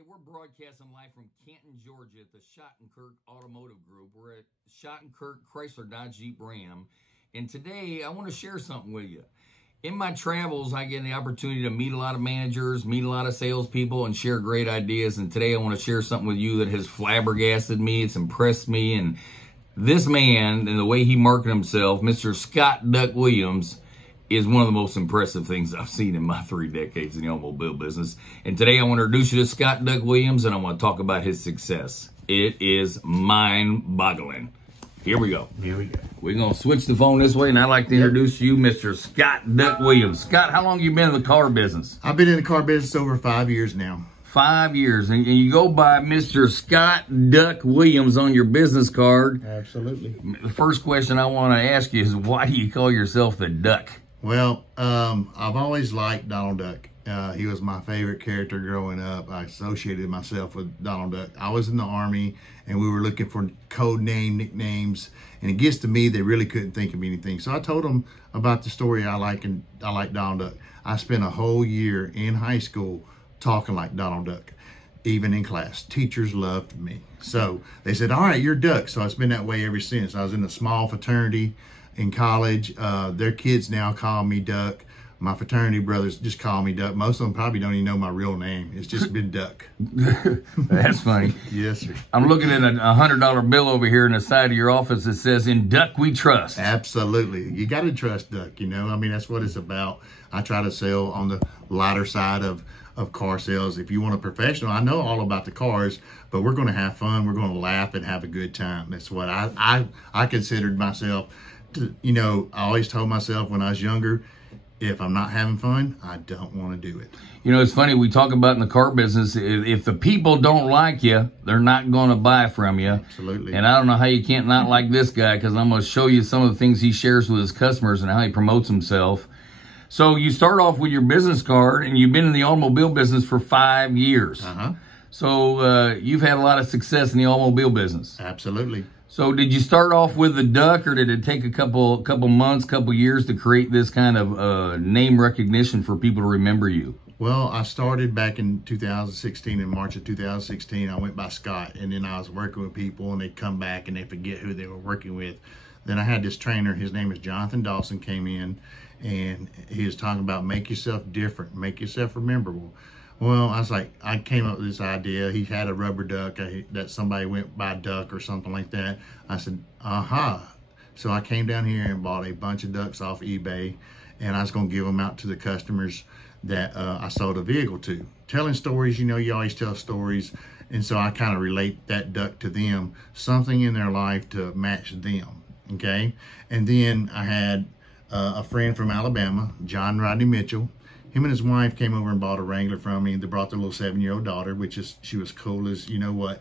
Hey, we're broadcasting live from Canton, Georgia at the Schottenkirk Automotive Group. We're at Schottenkirk Chrysler Dodge Jeep Ram. And today I want to share something with you. In my travels, I get the opportunity to meet a lot of managers, meet a lot of salespeople, and share great ideas. And today I want to share something with you that has flabbergasted me. It's impressed me. And this man, and the way he marketed himself, Mr. Scott Duck Williams, is one of the most impressive things I've seen in my 3 decades in the automobile business. And today I want to introduce you to Scott Duck Williams, and I want to talk about his success. It is mind-boggling. Here we go. Here we go. We're going to switch the phone this way, and I'd like to introduce you, Mr. Scott Duck Williams. Scott, how long have you been in the car business? I've been in the car business over 5 years now. 5 years, and you go by Mr. Scott Duck Williams on your business card. Absolutely. The first question I want to ask you is, why do you call yourself the Duck? Well, I've always liked Donald Duck. He was my favorite character growing up. I associated myself with Donald Duck. I was in the Army, and we were looking for code name nicknames, and it gets to me, they really couldn't think of anything. So I told them about the story I like, and I like Donald Duck. I spent a whole year in high school talking like Donald Duck, even in class. Teachers loved me. So they said, all right, you're Duck. So it's been that way ever since. I was in a small fraternity in college. Their kids now call me Duck. My fraternity brothers just call me Duck. Most of them probably don't even know my real name. It's just been Duck. That's funny. Yes, sir. I'm looking at a $100 bill over here in the side of your office that says, "In Duck we trust." Absolutely. You got to trust Duck, you know. I mean, that's what it's about. I try to sell on the lighter side of car sales. If you want a professional, I know all about the cars, but we're going to have fun. We're going to laugh and have a good time. That's what I considered myself. You know, I always told myself when I was younger, if I'm not having fun, I don't want to do it. You know, it's funny, we talk about in the car business, if the people don't like you, they're not going to buy from you. Absolutely. And I don't know how you can't not like this guy, because I'm going to show you some of the things he shares with his customers and how he promotes himself. So you start off with your business card, and you've been in the automobile business for 5 years. So you've had a lot of success in the automobile business. Absolutely. So did you start off with the Duck, or did it take a couple months, couple years to create this kind of name recognition for people to remember you? Well, I started back in 2016, in March of 2016. I went by Scott, and then I was working with people, and they'd come back and they forget who they were working with. Then I had this trainer, his name is Jonathan Dawson, came in, and he was talking about make yourself different, make yourself rememberable. Well, I was like, I came up with this idea. He had a rubber duck that somebody went by Duck or something like that. I said, aha. So I came down here and bought a bunch of ducks off eBay, and I was going to give them out to the customers that I sold a vehicle to. Telling stories, you know, you always tell stories. And so I kind of relate that duck to them, something in their life to match them, okay? And then I had a friend from Alabama, John Rodney Mitchell. Him and his wife came over and bought a Wrangler from me. They brought their little 7-year-old daughter, she was cool as, you know what.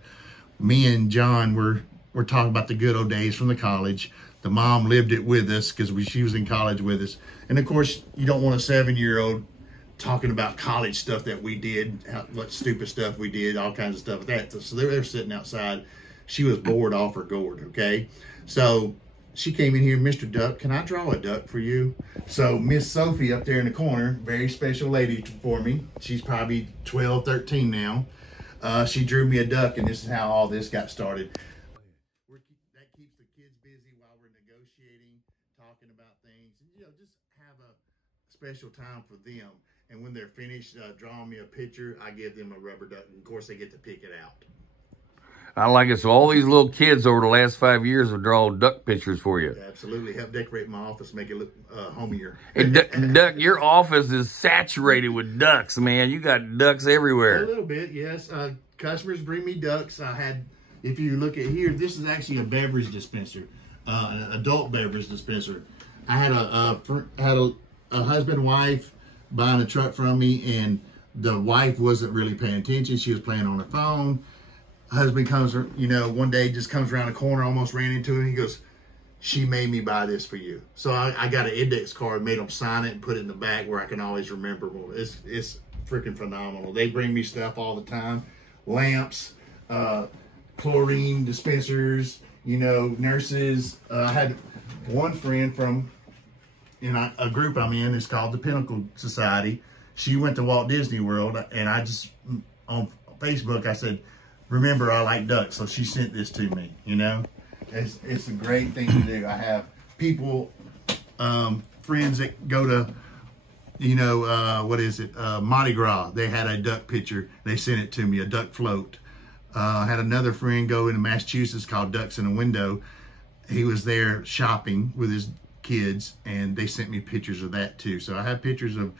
Me and John were talking about the good old days from the college. The mom lived it with us because she was in college with us. And of course, you don't want a 7-year-old talking about college stuff that we did, what stupid stuff we did, all kinds of stuff like that. So they were sitting outside. She was bored off her gourd, okay? So she came in here, Mr. Duck, can I draw a duck for you? So Miss Sophie up there in the corner, very special lady for me. She's probably 12, 13 now. She drew me a duck, and this is how all this got started. That keeps the kids busy while we're negotiating, talking about things. And, you know, just have a special time for them. And when they're finished drawing me a picture, I give them a rubber duck. And of course, they get to pick it out. I like it. So all these little kids over the last 5 years have drawn duck pictures for you. Absolutely. Help decorate my office, make it look homier. Hey, Duck, your office is saturated with ducks, man. You got ducks everywhere. A little bit, yes. Customers bring me ducks. I had, if you look at here, this is actually a beverage dispenser, an adult beverage dispenser. I had a husband and wife buying a truck from me, and the wife wasn't really paying attention. She was playing on her phone. Husband comes, you know, one day just comes around the corner, almost ran into him. He goes, she made me buy this for you. So I got an index card, made them sign it and put it in the back where I can always remember. It's freaking phenomenal. They bring me stuff all the time. Lamps, chlorine dispensers, you know, nurses. I had one friend from a group I'm in. It's called the Pinnacle Society. She went to Walt Disney World, and I just, on Facebook, I said, remember, I like ducks. So she sent this to me, you know. It's a great thing to do. I have people, friends that go to, you know, what is it, Mardi Gras. They had a duck picture. They sent it to me, a duck float. I had another friend go into Massachusetts called Ducks in a Window. He was there shopping with his kids, and they sent me pictures of that too. So I have pictures of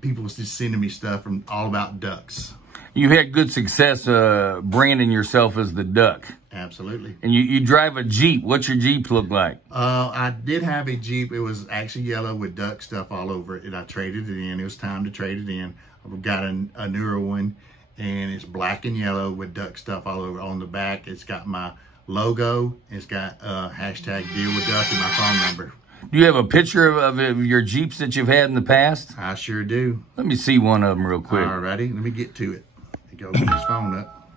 people just sending me stuff from all about ducks. You had good success branding yourself as the duck. Absolutely. And you drive a Jeep. What's your Jeep look like? I did have a Jeep. It was actually yellow with duck stuff all over it, and I traded it in. It was time to trade it in. I've got a newer one, and it's black and yellow with duck stuff all over. On the back, it's got my logo. It's got hashtag Deal with Duck and my phone number. Do you have a picture of your Jeeps that you've had in the past? I sure do. Let me see one of them real quick. Alrighty, let me get to it. Go open this phone up.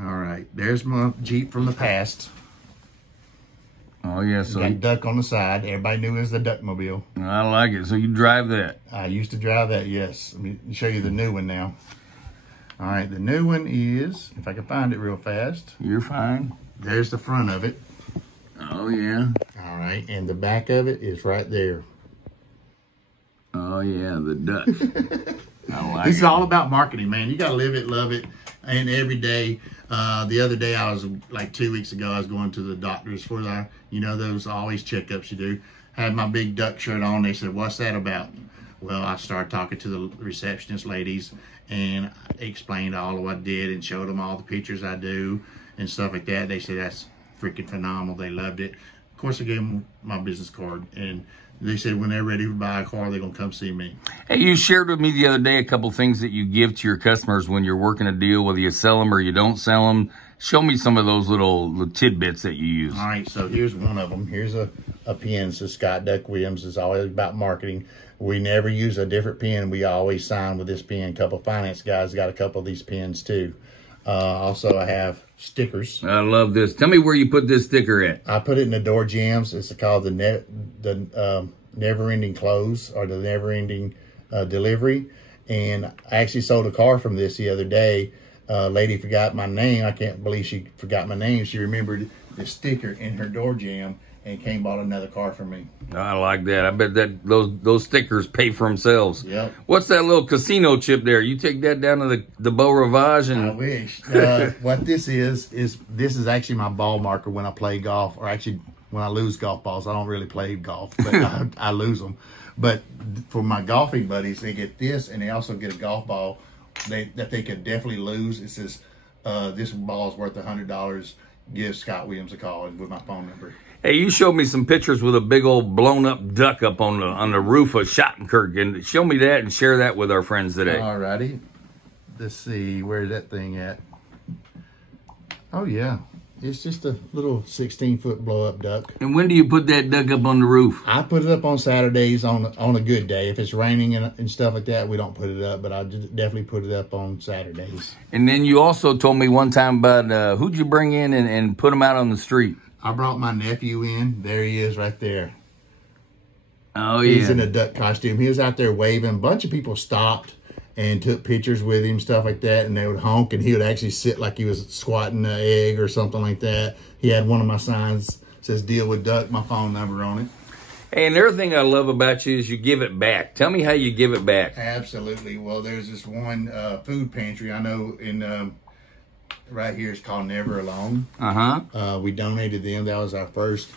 All right, there's my Jeep from the past. Oh, yes. So got duck on the side. Everybody knew it was the Duckmobile. I like it. So you drive that? I used to drive that, yes. Let me show you the new one now. All right, the new one is, if I can find it real fast. You're fine. There's the front of it. Oh, yeah. All right, and the back of it is right there. Oh, yeah, the duck. I like This it. is all about marketing, man. You got to live it, love it, and every day. The other day, I was, like 2 weeks ago, I was going to the doctors for the, you know, those always checkups you do. Had my big duck shirt on. They said, what's that about? Well, I started talking to the receptionist ladies, and I explained all of what I did and showed them all the pictures I do and stuff like that. They said, that's freaking phenomenal. They loved it. Of course, I gave them my business card, and they said when they're ready to buy a car, they're going to come see me. Hey, you shared with me the other day a couple things that you give to your customers when you're working a deal, whether you sell them or you don't sell them. Show me some of those little tidbits that you use. All right, so here's one of them. Here's a pen. So Scott Duck Williams is always about marketing. We never use a different pen. We always sign with this pen. A couple of finance guys got a couple of these pens too. Also, I have stickers. I love this. Tell me where you put this sticker at. I put it in the door jams. It's called the never-ending close, or the never-ending delivery. And I actually sold a car from this the other day. Lady forgot my name. I can't believe she forgot my name. She remembered the sticker in her door jamb and came bought another car from me. I like that. I bet that those stickers pay for themselves. Yep. What's that little casino chip there? You take that down to the Beau Rivage and... I wish. What this is this is actually my ball marker when I play golf, or actually when I lose golf balls. I don't really play golf, but I lose them. But for my golfing buddies, they get this, and they also get a golf ball that they could definitely lose. It says, this ball is worth $100. Give Scott Williams a call with my phone number. Hey, you showed me some pictures with a big old blown up duck up on the roof of Schottenkirk, and show me that and share that with our friends today. All righty. Let's see, where's that thing at? Oh yeah, it's just a little 16-foot blow up duck. And when do you put that duck up on the roof? I put it up on Saturdays on a good day. If it's raining and stuff like that, we don't put it up, but I definitely put it up on Saturdays. And then you also told me one time about who'd you bring in and put them out on the street? I brought my nephew in. There he is right there. Oh, yeah. He's in a duck costume. He was out there waving. A bunch of people stopped and took pictures with him, stuff like that, and they would honk, and he would actually sit like he was squatting an egg or something like that. He had one of my signs, says Deal with Duck, my phone number on it. Hey, and the other thing I love about you is you give it back. Tell me how you give it back. Absolutely. Well, there's this one food pantry I know in... right here, it's called Never Alone. We donated them. That was our first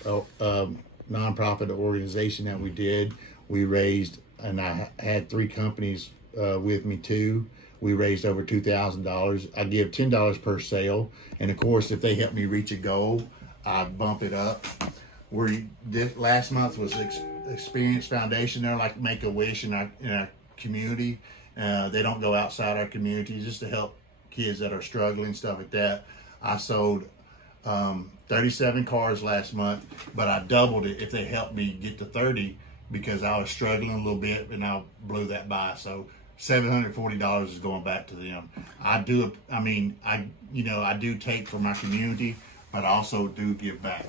nonprofit organization that we did. We raised, and I had 3 companies with me too. We raised over $2,000. I give $10 per sale, and of course, if they help me reach a goal, I bump it up. Last month was Experience Foundation. They're like Make-A-Wish in our community. They don't go outside our community just to help kids that are struggling, stuff like that. I sold 37 cars last month, but I doubled it if they helped me get to 30 because I was struggling a little bit and I blew that by. So $740 is going back to them. I do take from my community, but I also do give back.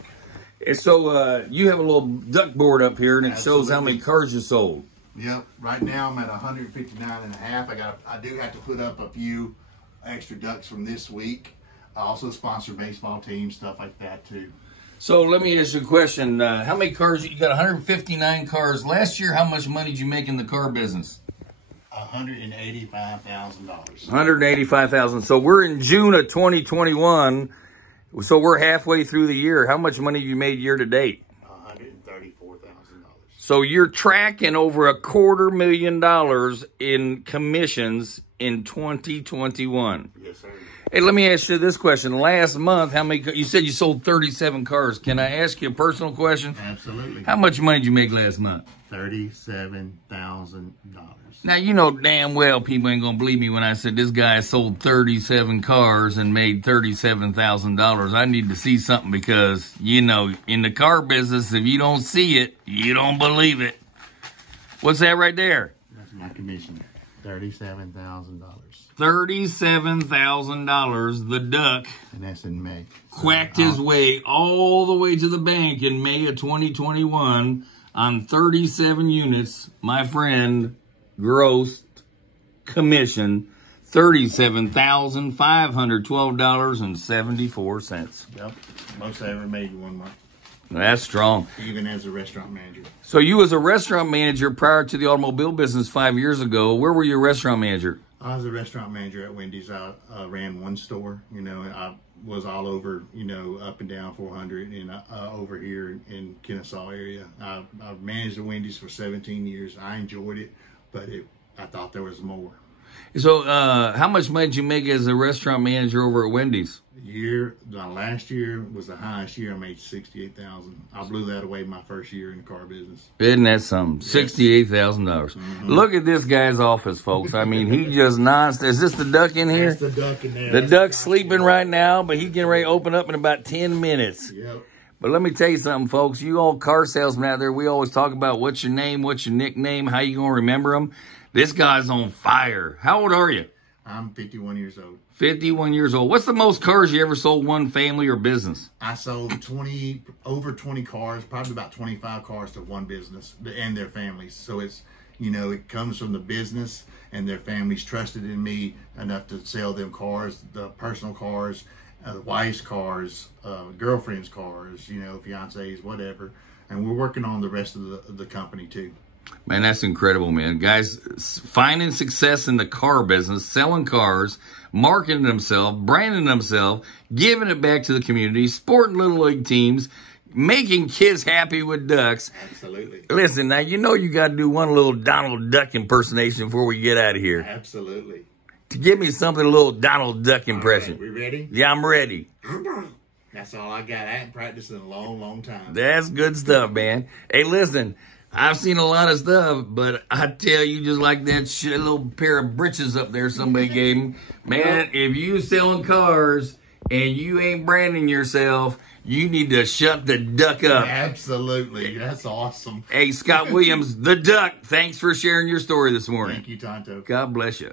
And so you have a little duck board up here, and it shows how many cars you sold. Yep. Right now I'm at 159 and a half. I do have to put up a few extra ducks from this week. I also sponsor baseball teams, stuff like that too. So let me ask you a question. How many cars? You got 159 cars. Last year, how much money did you make in the car business? $185,000. $185,000. So we're in June of 2021. So we're halfway through the year. How much money have you made year to date? $134,000. So you're tracking over $250,000 in commissions in 2021. Yes, sir. Hey, let me ask you this question. Last month, how many? You said you sold 37 cars. Can I ask you a personal question? Absolutely. How much money did you make last month? $37,000. Now, you know damn well people ain't going to believe me when I said this guy sold 37 cars and made $37,000. I need to see something because, you know, in the car business, if you don't see it, you don't believe it. What's that right there? That's my commission. $37,000. $37,000. The duck. And that's in May. Quacked his way all the way to the bank in May of 2021 on 37 units. My friend grossed commission $37,512.74. Yep. Most I ever made in 1 month. That's strong. Even as a restaurant manager. So you was a restaurant manager prior to the automobile business 5 years ago. Where were you a restaurant manager? I was a restaurant manager at Wendy's. I ran one store, you know, and I was all over, you know, up and down 400 and over here in Kennesaw area. I managed the Wendy's for 17 years. I enjoyed it, but I thought there was more. So how much money did you make as a restaurant manager over at Wendy's? Last year was the highest year. I made $68,000. I blew that away my first year in the car business. Isn't that something? Yes. $68,000. Look at this guy's office, folks. I mean, he just Is this the duck in here? That's the duck in there. The duck's sleeping right now, but he's getting ready to open up in about 10 minutes. Yep. But let me tell you something, folks. You all car salesmen out there, we always talk about what's your name, what's your nickname, how you going to remember them. This guy's on fire. How old are you? I'm 51 years old. 51 years old. What's the most cars you ever sold, one family or business? I sold over 20 cars, probably about 25 cars to one business and their families. So it's, you know, it comes from the business and their families trusted in me enough to sell them cars, the personal cars, wife's cars, girlfriend's cars, you know, fiancés, whatever. And we're working on the rest of the company too. Man, that's incredible, man. Guys, finding success in the car business, selling cars, marketing themselves, branding themselves, giving it back to the community, sporting little league teams, making kids happy with ducks. Absolutely. Listen, now, you know you got to do one little Donald Duck impersonation before we get out of here. Absolutely. To give me something, a little Donald Duck impression. All right, we ready? Yeah, I'm ready. That's all I got. I haven't practiced in a long, long time. That's good stuff, man. Hey, listen. I've seen a lot of stuff, but I tell you, just like that little pair of britches up there somebody gave me, man, if you selling cars and you ain't branding yourself, you need to shut the duck up. Absolutely. That's awesome. Hey, Scott Williams, the duck, thanks for sharing your story this morning. Thank you, Tonto. God bless you.